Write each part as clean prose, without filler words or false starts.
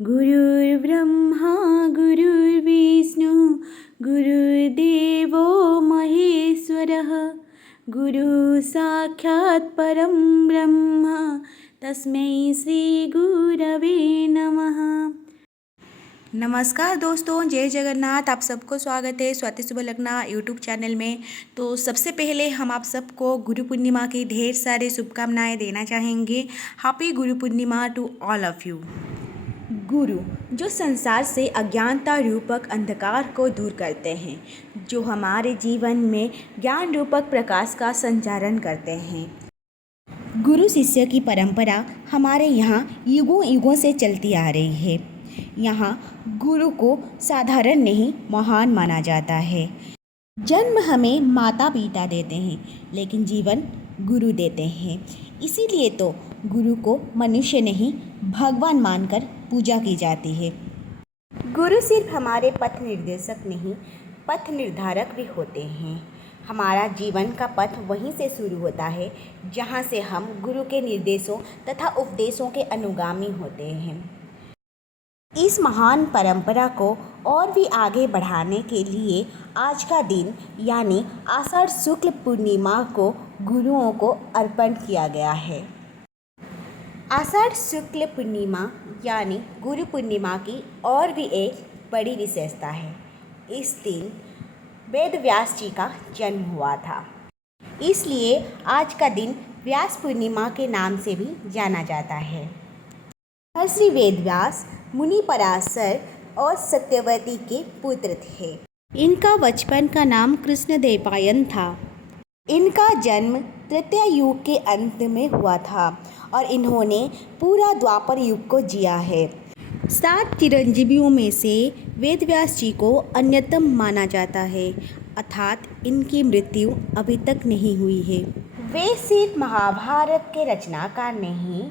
गुरुर्ब्रह्मा गुरुर्विष्णु गुरुर्देवो महेश्वरः गुरु साक्षात् परं ब्रह्म तस्मै श्री गुरवे नमः। नमस्कार दोस्तों, जय जगन्नाथ। आप सबको स्वागत है स्वाति शुभ लग्ना यूट्यूब चैनल में। तो सबसे पहले हम आप सबको गुरु पूर्णिमा की ढेर सारी शुभकामनाएं देना चाहेंगे। Happy Guru Purnima to all of you. गुरु जो संसार से अज्ञानता रूपक अंधकार को दूर करते हैं, जो हमारे जीवन में ज्ञान रूपक प्रकाश का संचारण करते हैं। गुरु शिष्य की परंपरा हमारे यहाँ युगों युगों से चलती आ रही है। यहाँ गुरु को साधारण नहीं, महान माना जाता है। जन्म हमें माता पिता देते हैं, लेकिन जीवन गुरु देते हैं। इसीलिए तो गुरु को मनुष्य नहीं, भगवान मानकर पूजा की जाती है। गुरु सिर्फ हमारे पथ निर्देशक नहीं, पथ निर्धारक भी होते हैं। हमारा जीवन का पथ वहीं से शुरू होता है जहाँ से हम गुरु के निर्देशों तथा उपदेशों के अनुगामी होते हैं। इस महान परंपरा को और भी आगे बढ़ाने के लिए आज का दिन यानी आषाढ़ शुक्ल पूर्णिमा को गुरुओं को अर्पण किया गया है। आषाढ़ शुक्ल पूर्णिमा यानी गुरु पूर्णिमा की और भी एक बड़ी विशेषता है। इस दिन वेद व्यास जी का जन्म हुआ था, इसलिए आज का दिन व्यास पूर्णिमा के नाम से भी जाना जाता है। महर्षि वेद व्यास मुनि पराशर और सत्यवती के पुत्र थे। इनका बचपन का नाम कृष्णदेवरायन था। इनका जन्म तृतीय युग के अंत में हुआ था और इन्होंने पूरा द्वापर युग को जिया है। 7 चिरंजीवियों में से वेद व्यास जी को अन्यतम माना जाता है, अर्थात इनकी मृत्यु अभी तक नहीं हुई है। वे सिर्फ महाभारत के रचनाकार नहीं,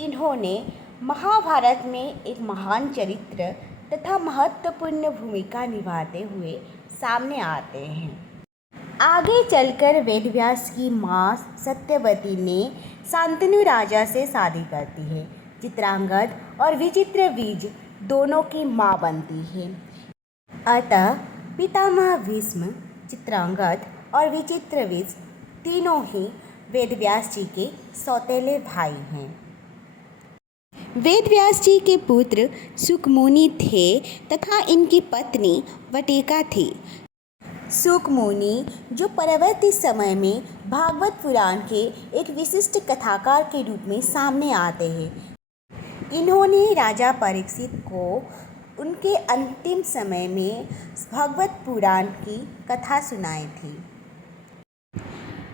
इन्होंने महाभारत में एक महान चरित्र तथा महत्वपूर्ण भूमिका निभाते हुए सामने आते हैं। आगे चलकर वेदव्यास की माँ सत्यवती ने शांतनु राजा से शादी करती है। चित्रांगद और विचित्रवीर्य दोनों की माँ बनती है। अतः पितामह भीष्म, चित्रांगद और विचित्रवीर्य तीनों ही वेदव्यास जी के सौतेले भाई हैं। वेदव्यास जी के पुत्र सुकमुनि थे तथा इनकी पत्नी वटिका थी। सुकमुनि जो परवर्ती समय में भागवत पुराण के एक विशिष्ट कथाकार के रूप में सामने आते हैं। इन्होंने राजा परीक्षित को उनके अंतिम समय में भागवत पुराण की कथा सुनाई थी।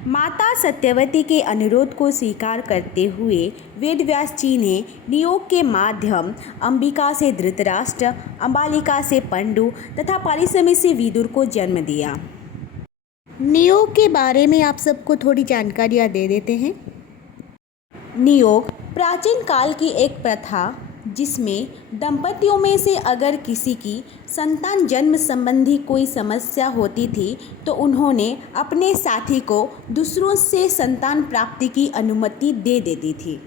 माता सत्यवती के अनुरोध को स्वीकार करते हुए वेदव्यास जी ने नियोग के माध्यम अंबिका से धृतराष्ट्र, अंबालिका से पंडु तथा पारिसमी से विदुर को जन्म दिया। नियोग के बारे में आप सबको थोड़ी जानकारियाँ दे देते हैं। नियोग प्राचीन काल की एक प्रथा जिसमें दंपतियों में से अगर किसी की संतान जन्म संबंधी कोई समस्या होती थी तो उन्होंने अपने साथी को दूसरों से संतान प्राप्ति की अनुमति दे देती थी।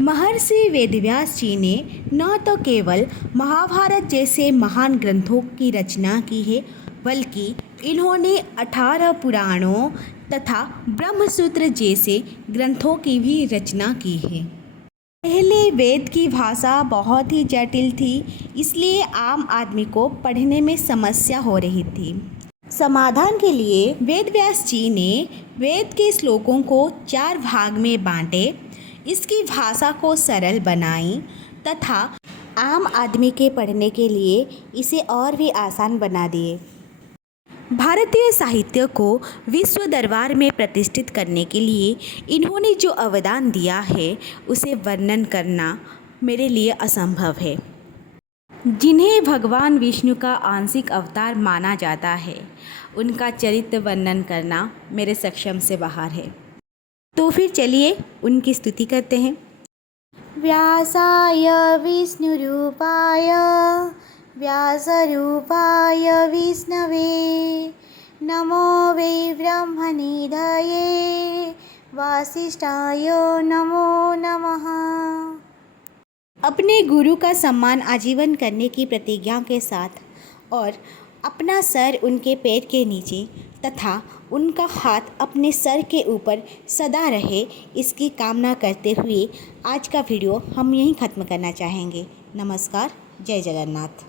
महर्षि वेदव्यास जी ने न तो केवल महाभारत जैसे महान ग्रंथों की रचना की है, बल्कि इन्होंने 18 पुराणों तथा ब्रह्मसूत्र जैसे ग्रंथों की भी रचना की है। पहले वेद की भाषा बहुत ही जटिल थी, इसलिए आम आदमी को पढ़ने में समस्या हो रही थी। समाधान के लिए वेदव्यास जी ने वेद के श्लोकों को 4 भाग में बांटे, इसकी भाषा को सरल बनाई तथा आम आदमी के पढ़ने के लिए इसे और भी आसान बना दिए। भारतीय साहित्य को विश्व दरबार में प्रतिष्ठित करने के लिए इन्होंने जो अवदान दिया है उसे वर्णन करना मेरे लिए असंभव है। जिन्हें भगवान विष्णु का आंशिक अवतार माना जाता है, उनका चरित्र वर्णन करना मेरे सक्षम से बाहर है। तो फिर चलिए उनकी स्तुति करते हैं। व्यासाय विष्णुरूपाय व्यासरूपाय विष्णवे नमो वै ब्रह्मनिधये वासिष्ठाय नमो नमः। अपने गुरु का सम्मान आजीवन करने की प्रतिज्ञा के साथ और अपना सर उनके पैर के नीचे तथा उनका हाथ अपने सर के ऊपर सदा रहे, इसकी कामना करते हुए आज का वीडियो हम यहीं ख़त्म करना चाहेंगे। नमस्कार, जय जगन्नाथ।